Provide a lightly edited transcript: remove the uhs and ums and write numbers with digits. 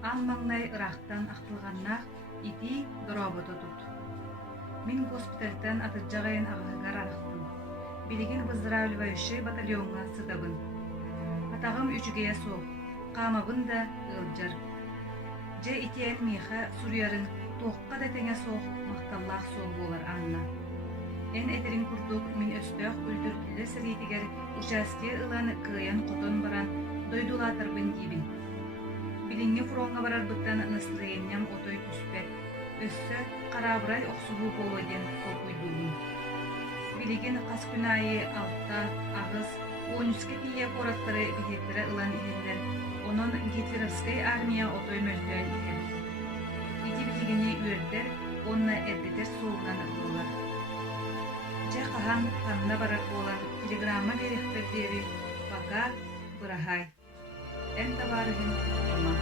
Ан маңнай ырақтан ақтылғаннақ ити доробото тут. Мин госпитальтан атыджағайын ағығар арықтым. Билигин выздоравливающий батальонға сытабын. Атағым үчігея соқ, қамабын да ылджар. Же итиен миха сурьярын тоққа да теңе соқ, мақталлақ сол болар анна. Эн этерин курдук мин өстөк үлдүртүлі сіритігер участке ылан кыян қотон баран дойдулатырбын дейбін. Билинге фронга барар быттан настроениям отой түспет. Өссө қарабырай оқсулу болуаден kokуйдугун. Билигин қас күнайы алта, ағыз, 13-ке тие кораттары бихеттері ылан ихендер, онон гитлеровскай армия отой мөлден икен. Ити билигини үйердер, онна эрдетер соғынан болар. Же қахан қанна барар болан телеграмма беректердері пока бұрахай. Эн табарыгын тома.